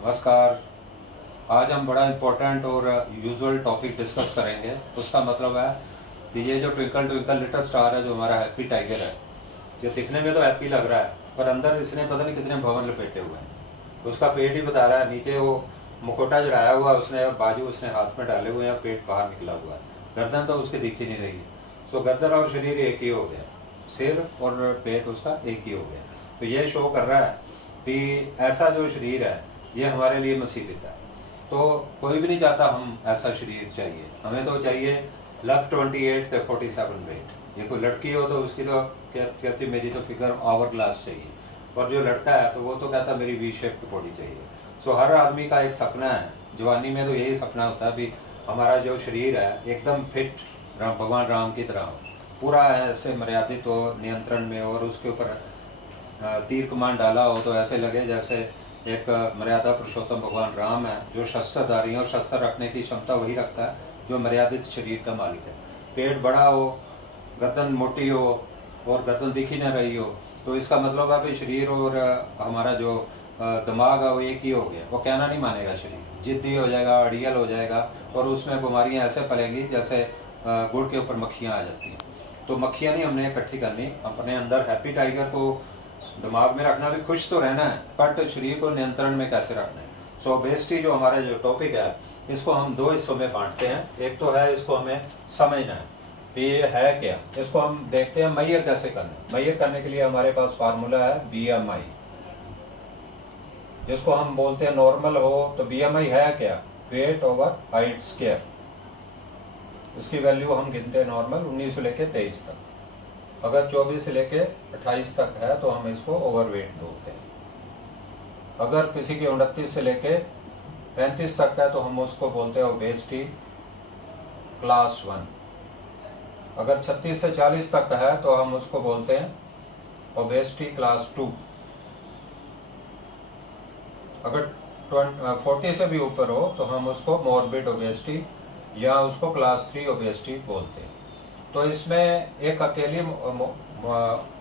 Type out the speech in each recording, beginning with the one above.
नमस्कार। आज हम बड़ा इम्पोर्टेंट और यूजुअल टॉपिक डिस्कस करेंगे। उसका मतलब है कि ये जो ट्विंकल ट्विंकल लिटिल स्टार है, जो हमारा हैप्पी टाइगर है, ये दिखने में तो हैप्पी लग रहा है, पर अंदर इसने पता नहीं कितने भवन लपेटे हुए हैं। उसका पेट ही बता रहा है, नीचे वो मुखोटा चढ़ाया हुआ है उसने, बाजू उसने हाथ में डाले हुए हैं, पेट बाहर निकला हुआ है, गर्दन तो उसकी दिख ही नहीं रही। सो गर्दन और शरीर एक ही हो गया, सिर और पेट उसका एक ही हो गया। तो ये शो कर रहा है कि ऐसा जो शरीर है ये हमारे लिए मुसीबत है। तो कोई भी नहीं चाहता हम ऐसा शरीर चाहिए, हमें तो चाहिए लक 28 के 47 वेट। ये कोई लड़की हो तो उसकी तो कहती मेरी तो फिगर आवर ग्लास चाहिए, और जो लड़का है तो वो तो कहता मेरी वी शेप की बॉडी चाहिए। सो हर आदमी का एक सपना है, जवानी में तो यही सपना होता है भी हमारा जो शरीर है एकदम फिट, भगवान राम की तरह हो, पूरा ऐसे मर्यादित हो, नियंत्रण में, और उसके ऊपर तीर कमान डाला हो तो ऐसे लगे जैसे एक मर्यादा पुरुषोत्तम भगवान राम है, जो शस्त्रधारी है, और शस्त्र रखने की क्षमता वही रखता है जो मर्यादित शरीर का मालिक है। पेट बड़ा हो, गर्दन मोटी हो और गर्दन दिख ही न रही हो, तो इसका मतलब है कि शरीर और हमारा जो दिमाग है वो एक ही हो गया। वो कहना नहीं मानेगा, शरीर जिद्दी हो जाएगा, अड़ियल हो जाएगा, और उसमें बीमारियां ऐसे फैलेंगी जैसे गुड़ के ऊपर मक्खियां आ जाती हैं। तो मक्खियां नहीं हमने इकट्ठी करनी, अपने अंदर हैप्पी टाइगर को दिमाग में रखना भी, खुश तो रहना है, बट शरीर को नियंत्रण में कैसे रखना है। सो ओबेसिटी जो हमारा जो टॉपिक है, इसको हम दो हिस्सों में बांटते हैं। एक तो है इसको हमें समझना है कि ये है क्या, इसको हम देखते हैं मैयर कैसे करना है। मैयर करने के लिए हमारे पास फार्मूला है BMI, जिसको हम बोलते हैं नॉर्मल हो तो BMI है क्या, वेट ओवर हाइट स्क्वायर। उसकी वैल्यू हम गिनते हैं नॉर्मल 19 से लेके 23 तक। अगर 24 से लेके 28 तक है तो हम इसको ओवरवेट बोलते हैं। अगर किसी की 29 से लेके 35 तक है तो हम उसको बोलते हैं ओबेसिटी क्लास 1। अगर 36 से 40 तक है तो हम उसको बोलते हैं ओबेसिटी क्लास 2। अगर 40 से भी ऊपर हो तो हम उसको मॉर्बिड ओबेसिटी या उसको क्लास 3 ओबेसिटी बोलते हैं। तो इसमें एक अकेली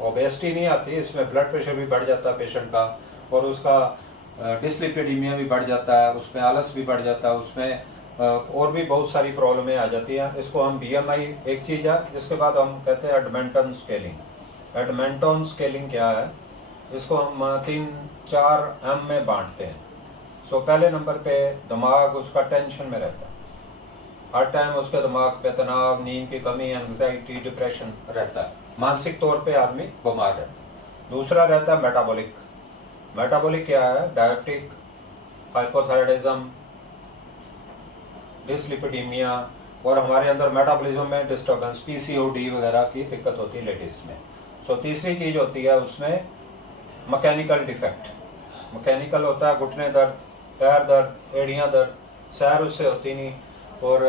ओबेसिटी नहीं आती, इसमें ब्लड प्रेशर भी बढ़ जाता है पेशेंट का, और उसका डिसलिपिडीमिया भी बढ़ जाता है, उसमें आलस भी बढ़ जाता है, उसमें और भी बहुत सारी प्रॉब्लमें आ जाती हैं। इसको हम BMI एक चीज है। इसके बाद हम कहते हैं एडमेंटन स्केलिंग। एडमेंटन स्केलिंग क्या है, इसको हम 3-4 M में बांटते हैं। सो पहले नंबर पे दिमाग उसका टेंशन में रहता है, हर टाइम उसके दिमाग पे तनाव, नींद की कमी, एंग्जाइटी, डिप्रेशन रहता है, मानसिक तौर पे आदमी बीमार रहता है। दूसरा रहता है मेटाबॉलिक। मेटाबॉलिक क्या है, डायबिटिक, हाइपोथायराइडिज्म, डिसलिपिडीमिया, और हमारे अंदर मेटाबॉलिज्म में डिस्टर्बेंस, PCOD वगैरह की दिक्कत होती है लेडीज में। सो तीसरी चीज होती है उसमें मैकेनिकल डिफेक्ट। मैकेनिकल होता है घुटने दर्द, पैर दर्द, एड़ियां दर्द, सैर उससे होती नहीं, और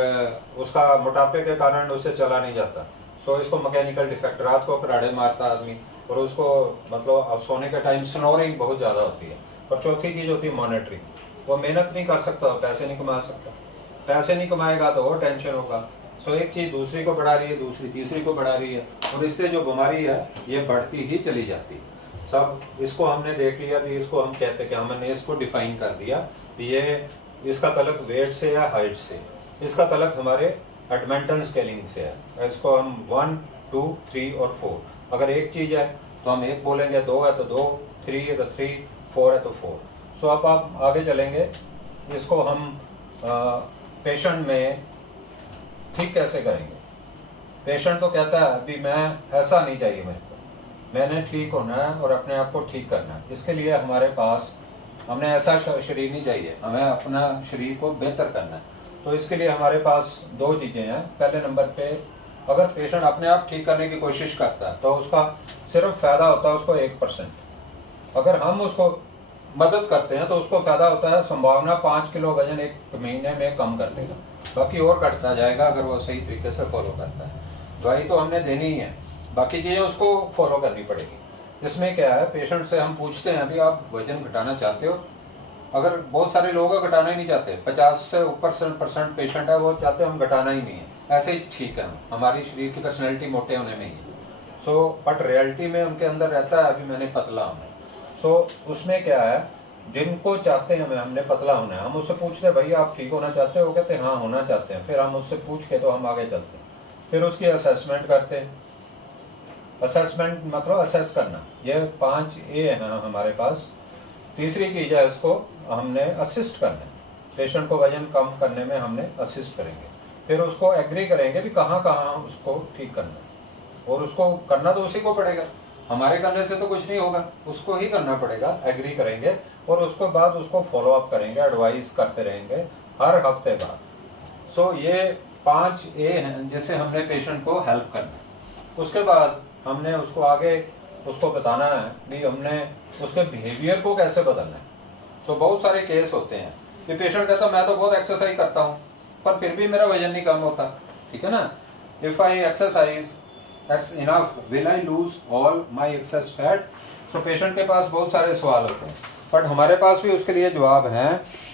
उसका मोटापे के कारण उसे चला नहीं जाता। सो इसको मैकेनिकल डिफेक्ट, रात को कराड़े मारता आदमी, और उसको मतलब सोने के टाइम स्नोरिंग बहुत ज्यादा होती है। और चौथी चीज होती है मॉनिटरिंग, वो मेहनत नहीं कर सकता, पैसे नहीं कमा सकता, पैसे नहीं कमाएगा तो और टेंशन होगा। सो एक चीज दूसरी को बढ़ा रही है, दूसरी तीसरी को बढ़ा रही है, और इससे जो बीमारी है ये बढ़ती ही चली जाती है। सब इसको हमने देख लिया भी, इसको हम कहते हैं कि हमने इसको डिफाइन कर दिया, ये इसका तलक वेट से या हाइट से, इसका तलक हमारे एडमेंटन स्केलिंग से है। इसको हम 1, 2, 3 और 4, अगर एक चीज है तो हम एक बोलेंगे, 2 है तो 2, 3 है तो 3, 4 है तो 4। सो अब आप आगे चलेंगे, इसको हम पेशेंट में ठीक कैसे करेंगे। पेशेंट तो कहता है अभी मैं ऐसा नहीं चाहिए मेरे को, मैंने ठीक होना है और अपने आप को ठीक करना है। इसके लिए हमारे पास, हमने ऐसा शरीर नहीं चाहिए, हमें अपना शरीर को बेहतर करना है। तो इसके लिए हमारे पास दो चीजें हैं। पहले नंबर पे, अगर पेशेंट अपने आप ठीक करने की कोशिश करता है तो उसका सिर्फ फायदा होता है उसको 1%। अगर हम उसको मदद करते हैं तो उसको फायदा होता है, संभावना 5 किलो वजन 1 महीने में कम कर लेगा, बाकी और घटता जाएगा अगर वो सही तरीके से फॉलो करता है। दवाई तो हमने देनी ही है, बाकी चीजें उसको फॉलो करनी पड़ेगी। इसमें क्या है, पेशेंट से हम पूछते हैं अभी आप वजन घटाना चाहते हो। अगर बहुत सारे लोग घटाना ही नहीं चाहते, 50 से ऊपर % पेशेंट है वो चाहते हम घटाना ही नहीं है, ऐसे ही ठीक है, हमारी शरीर की पर्सनैलिटी मोटे होने में ही है। सो बट रियलिटी में उनके अंदर रहता है अभी मैंने पतला हूं। सो उसमें क्या है जिनको चाहते हैं हमने पतला होना है, हम उससे पूछते हैं भाई आप ठीक होना चाहते हो, कहते हैं हाँ होना चाहते हैं, फिर हम उससे पूछ के तो हम आगे चलते हैं, फिर उसकी असेसमेंट करते हैं। असेसमेंट मतलब असेस करना, ये 5 ए है हमारे पास। तीसरी चीज है इसको हमने असिस्ट करना है, पेशेंट को वजन कम करने में हमने असिस्ट करेंगे, फिर उसको एग्री करेंगे भी कहाँ कहाँ उसको ठीक करना है, और उसको करना तो उसी को पड़ेगा, हमारे करने से तो कुछ नहीं होगा, उसको ही करना पड़ेगा, एग्री करेंगे और उसके बाद उसको फॉलो अप करेंगे, एडवाइस करते रहेंगे हर हफ्ते बाद। सो ये 5 ए हैं जिससे हमने पेशेंट को हेल्प करना। उसके बाद हमने उसको आगे उसको बताना है भी हमने उसके बिहेवियर को कैसे बदलना है। सो बहुत सारे केस होते हैं कि पेशेंट कहता मैं तो बहुत एक्सरसाइज करता हूँ पर फिर भी मेरा वजन नहीं कम होता, ठीक है ना। If I exercise enough will I lose all my access fat. तो पेशेंट के पास बहुत सारे सवाल होते हैं, बट हमारे पास भी उसके लिए जवाब है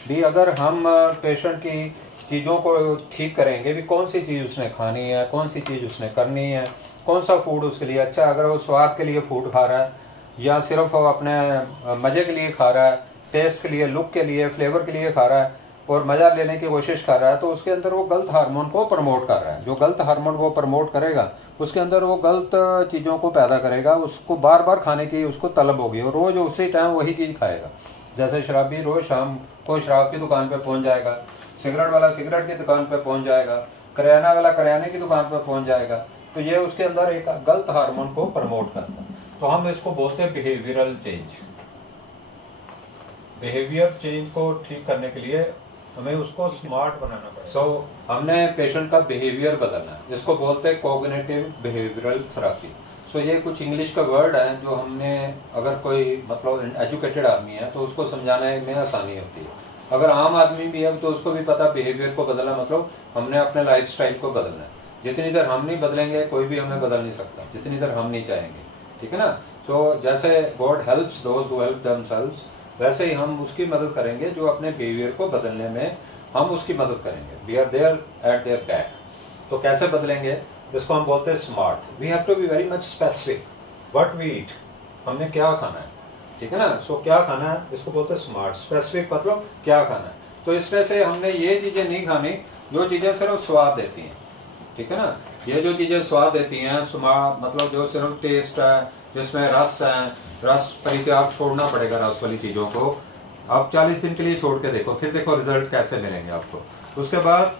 भी। अगर हम पेशेंट की चीज़ों को ठीक करेंगे भी, कौन सी चीज़ उसने खानी है, कौन सी चीज़ उसने करनी है, कौन सा फूड उसके लिए अच्छा, अगर वो स्वाद के लिए फूड खा रहा है या सिर्फ वो अपने मज़े के लिए खा रहा है, टेस्ट के लिए, लुक के लिए, फ्लेवर के लिए खा रहा है और मज़ा लेने की कोशिश कर रहा है, तो उसके अंदर वो गलत हार्मोन को प्रमोट कर रहा है। जो गलत हार्मोन वो प्रमोट करेगा उसके अंदर वो गलत चीज़ों को पैदा करेगा, उसको बार बार खाने की उसको तलब होगी और रोज़ उसी टाइम वही चीज़ खाएगा। जैसे शराबी रोज़ शाम को शराब की दुकान पर पहुँच जाएगा, सिगरेट वाला सिगरेट की दुकान पर पहुँच जाएगा, करियाना वाला करियाने की दुकान पर पहुँच जाएगा, तो ये उसके अंदर एक गलत हार्मोन को प्रमोट करता है। तो हम इसको बोलते हैं बिहेवियरल चेंज। बिहेवियर चेंज को ठीक करने के लिए हमें उसको स्मार्ट बनाना पड़ेगा। सो हमने पेशेंट का बिहेवियर बदलना है, जिसको बोलते हैं कोग्निटिव बिहेवियरल थेरेपी। सो ये कुछ इंग्लिश का वर्ड है जो हमने, अगर कोई मतलब एजुकेटेड आदमी है तो उसको समझाने में आसानी होती है। अगर आम आदमी भी है तो उसको भी पता बिहेवियर को बदलना मतलब हमने अपने लाइफ स्टाइल को बदलना है। जितनी देर हम नहीं बदलेंगे कोई भी हमें बदल नहीं सकता, जितनी देर हम नहीं चाहेंगे, ठीक है ना। सो जैसे God helps those who help themselves, वैसे ही हम उसकी मदद करेंगे जो अपने बिहेवियर को बदलने में हम उसकी मदद करेंगे। We are there at their back. तो कैसे बदलेंगे, जिसको हम बोलते हैं smart. We have to be very much specific what we eat, हमने क्या खाना है, ठीक है ना। सो क्या खाना है इसको बोलते हैं स्मार्ट। स्पेसिफिक मतलब क्या खाना है, तो इसमें से हमने ये चीजें नहीं खानी जो चीजें सिर्फ स्वाद देती हैं, ठीक है ना। ये जो चीजें स्वाद देती हैं मतलब जो सिर्फ टेस्ट है, जिसमें रस है, रस परित्याग छोड़ना पड़ेगा रस वाली चीजों को। आप 40 दिन के लिए छोड़ के देखो, फिर देखो रिजल्ट कैसे मिलेंगे आपको। उसके बाद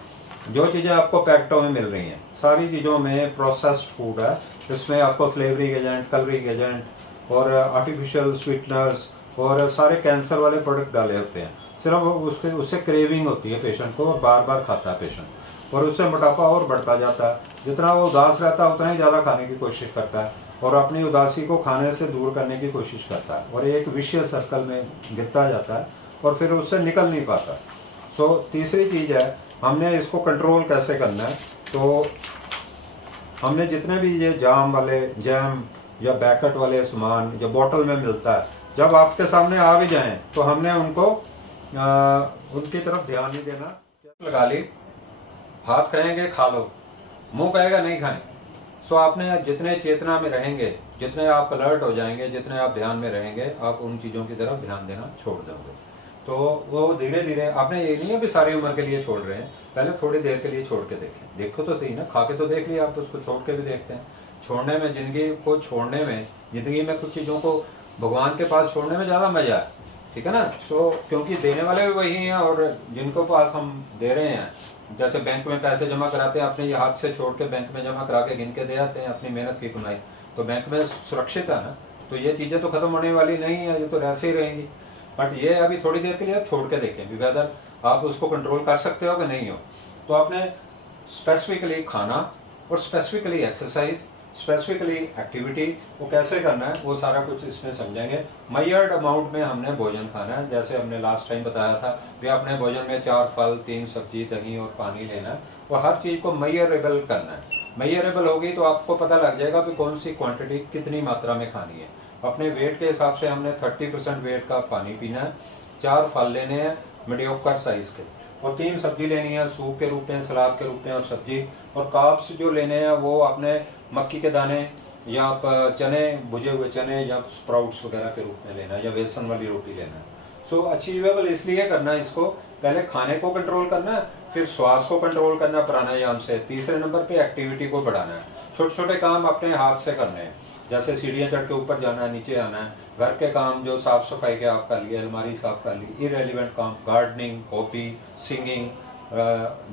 जो चीजें आपको पैकेटों में मिल रही हैं, सारी चीजों में प्रोसेस्ड फूड है, इसमें आपको फ्लेवरिंग एजेंट, कलरिंग एजेंट और आर्टिफिशियल स्वीटनर्स और सारे कैंसर वाले प्रोडक्ट डाले होते हैं। सिर्फ उससे क्रेविंग होती है पेशेंट को और बार बार खाता है पेशेंट, और उससे मोटापा और बढ़ता जाता है। जितना वो उदास रहता है उतना ही ज्यादा खाने की कोशिश करता है और अपनी उदासी को खाने से दूर करने की कोशिश करता है और एक विशियस सर्कल में गिरता जाता है और फिर उससे निकल नहीं पाता। सो तीसरी चीज है हमने इसको कंट्रोल कैसे करना है। तो हमने जितने भी ये जाम वाले, जैम या पैकेट वाले सामान जो बोतल में मिलता है, जब आपके सामने आ भी जाएं तो हमने उनको उनकी तरफ ध्यान नहीं देना। लगा ली, हाथ कहेंगे खा लो, मुंह कहेगा नहीं खाएं। सो आपने जितने चेतना में रहेंगे, जितने आप अलर्ट हो जाएंगे, जितने आप ध्यान में रहेंगे, आप उन चीजों की तरफ ध्यान देना छोड़ दोगे। तो वो धीरे धीरे, आपने ये नहीं है भी सारी उम्र के लिए छोड़ रहे हैं, पहले थोड़ी देर के लिए छोड़ के देखें, देखो तो सही ना, खा के तो देख लिया, आप तो उसको छोड़ के भी देखते हैं। छोड़ने में, जिंदगी को छोड़ने में, जिंदगी में कुछ चीजों को भगवान के पास छोड़ने में ज्यादा मजा है, ठीक है ना। सो क्योंकि देने वाले भी वही हैं और जिनको पास हम दे रहे हैं, जैसे बैंक में पैसे जमा कराते हैं, अपने ये हाथ से छोड़ के बैंक में जमा करा के गिन के दे आते हैं अपनी मेहनत की कमाई, तो बैंक में सुरक्षित है ना। तो ये चीजें तो खत्म होने वाली नहीं है, ये तो ऐसे ही रहेंगी। बट ये अभी थोड़ी देर के लिए आप छोड़ के देखें वेदर आप उसको कंट्रोल कर सकते हो कि नहीं हो। तो आपने स्पेसिफिकली खाना और स्पेसिफिकली एक्सरसाइज, स्पेसिफिकली एक्टिविटी वो कैसे करना है वो सारा कुछ इसमें समझेंगे। मेजर्ड अमाउंट में हमने भोजन खाना है, जैसे हमने लास्ट टाइम बताया था कि अपने भोजन में 4 फल, 3 सब्जी, दही और पानी लेना है। वो हर चीज को मेजरेबल करना है। मेजरेबल होगी तो आपको पता लग जाएगा कि कौन सी क्वांटिटी कितनी मात्रा में खानी है। अपने वेट के हिसाब से हमने 30% वेट का पानी पीना है, 4 फल लेने हैं मीडियोकर साइज के, और 3 सब्जी लेनी है सूप के रूप में, सलाद के रूप में और सब्जी। और कार्ब्स जो लेने हैं वो आपने मक्की के दाने या आप चने, भुजे हुए चने या स्प्राउट्स वगैरह के रूप में लेना है, या बेसन वाली रोटी लेना है। सो अचीवेबल इसलिए करना है इसको, पहले खाने को कंट्रोल करना है, फिर श्वास को कंट्रोल करना है प्राणायाम से, तीसरे नंबर पे एक्टिविटी को बढ़ाना है। छोटे छोटे काम अपने हाथ से करने हैं, जैसे सीढ़ियां चढ़ के ऊपर जाना है, नीचे आना है, घर के काम जो साफ सफाई के आप कर लिए, अलमारी साफ कर ली, इरेलीवेंट काम, गार्डनिंग, हॉबी, सिंगिंग,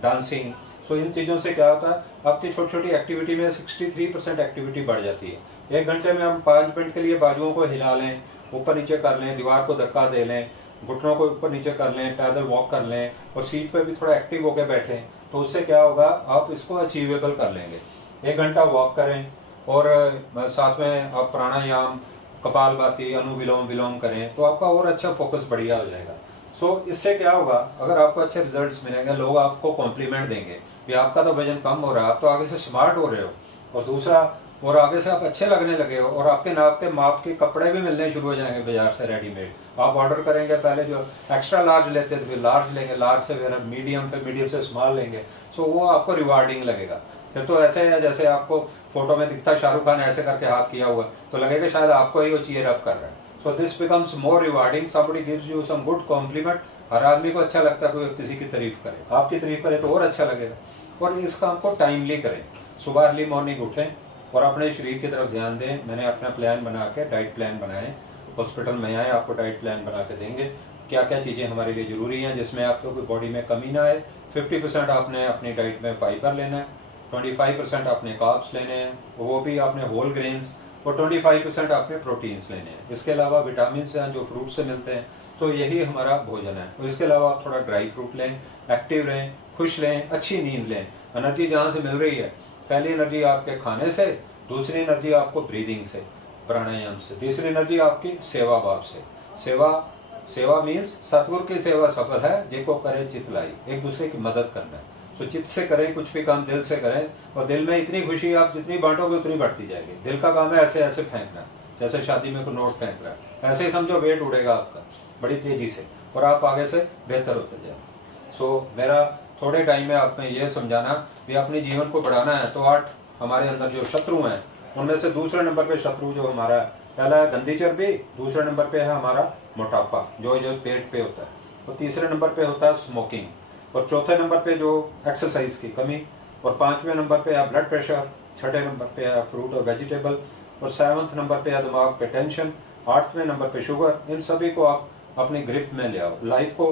डांसिंग। सो इन चीज़ों से क्या होता है, आपकी छोटी छोटी एक्टिविटी में 63% एक्टिविटी बढ़ जाती है। 1 घंटे में हम 5 मिनट के लिए बाजुओं को हिला लें, ऊपर नीचे कर लें, दीवार को धक्का दे लें, घुटनों को ऊपर नीचे कर लें, पैदल वॉक कर लें और सीट पे भी थोड़ा एक्टिव होकर बैठें, तो उससे क्या होगा, आप इसको अचीवेबल कर लेंगे। 1 घंटा वॉक करें और साथ में आप प्राणायाम, कपालभाति, अनुविलोम विलोम करें, तो आपका और अच्छा फोकस बढ़िया हो जाएगा। सो इससे क्या होगा, अगर आपको अच्छे रिजल्ट्स मिलेंगे, लोग आपको कॉम्प्लीमेंट देंगे कि आपका तो वजन कम हो रहा है, आप तो आगे से स्मार्ट हो रहे हो, और दूसरा और आगे से आप अच्छे लगने लगे हो, और आपके नाप के माप के कपड़े भी मिलने शुरू हो जाएंगे बाजार से रेडीमेड। आप ऑर्डर करेंगे, पहले जो एक्स्ट्रा लार्ज लेते थे फिर लार्ज लेंगे, लार्ज से फिर मीडियम पे, मीडियम से स्मॉल लेंगे। सो वो आपको रिवार्डिंग लगेगा। फिर तो ऐसे है जैसे आपको फोटो में दिखता शाहरुख खान ऐसे करके हाथ किया हुआ, तो लगेगा शायद आपको ही वो चीयर अप कर रहा है। So this becomes more rewarding, somebody gives you some good compliment. हर आदमी को अच्छा लगता है कोई किसी की तारीफ करे, आपकी तारीफ करे तो और अच्छा लगेगा। और इस काम को टाइमली करें, सुबह अर्ली मॉर्निंग उठें और अपने शरीर की तरफ ध्यान दें। मैंने अपना प्लान बना के, डाइट प्लान बनाए, हॉस्पिटल में आए, आपको डाइट प्लान बना के देंगे, क्या क्या चीज़ें हमारे लिए ज़रूरी हैं जिसमें आपको कोई बॉडी में कमी ना आए। 50% आपने अपनी डाइट में फाइबर लेना है, 25% आपने कार्ब्स लेने हैं, वो भी आपने होल ग्रेन्स, और 25% आपने प्रोटीन्स लेने हैं। इसके अलावा विटामिन हैं जो फ्रूट से मिलते हैं, तो यही हमारा भोजन है। और इसके अलावा आप थोड़ा ड्राई फ्रूट लें, एक्टिव रहें, खुश रहें, अच्छी नींद लें। एनर्जी जहाँ से मिल रही है, पहली एनर्जी आपके खाने से, दूसरी एनर्जी आपको ब्रीदिंग से, प्राणायाम से, तीसरी एनर्जी आपकी सेवा भाव से। सेवा मीन्स सतगुरु की सेवा सफल है, जिनको करे चित लाई, एक दूसरे की मदद करना है। तो चित से करें, कुछ भी काम दिल से करें, और दिल में इतनी खुशी आप जितनी बांटोगे उतनी बढ़ती जाएगी। दिल का काम है ऐसे ऐसे फेंकना, जैसे शादी में कोई नोट फेंक रहा है, ऐसे ही समझो वेट उड़ेगा आपका बड़ी तेजी से, और आप आगे से बेहतर होते जाएंगे। सो मेरा थोड़े टाइम में आप में ये समझाना कि अपने जीवन को बढ़ाना है, तो 8 हमारे अंदर जो शत्रु हैं, उनमें से दूसरे नंबर पे शत्रु जो हमारा पहला है गंदी चर्बी, दूसरे नंबर पे है हमारा मोटापा जो पेट पे होता है, और तीसरे नंबर पे होता है स्मोकिंग, और चौथे नंबर पे जो एक्सरसाइज की कमी, और 5वें नंबर पे है ब्लड प्रेशर, 6ठे नंबर पे है फ्रूट और वेजिटेबल, और 7वें नंबर पे है दिमाग पे टेंशन, 8वें नंबर पे शुगर। इन सभी को आप अपनी ग्रिप में ले आओ, लाइफ को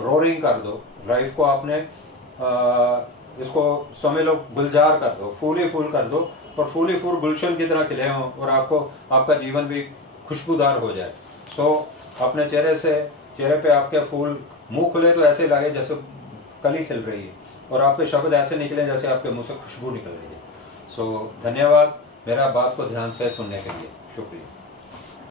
रोरिंग कर दो, लाइफ को आपने इसको समझ लो गुलजार कर दो, फूल ही फूल कर दो, और फूल ही फूल गुलशन की तरह खिले हों, और आपको आपका जीवन भी खुशबूदार हो जाए। सो अपने चेहरे पे आपके फूल मुंह खुले तो ऐसे लगे जैसे कली खिल रही है, और आपके शब्द ऐसे निकले जैसे आपके मुंह से खुशबू निकल रही है। सो धन्यवाद मेरा बात को ध्यान से सुनने के लिए, शुक्रिया।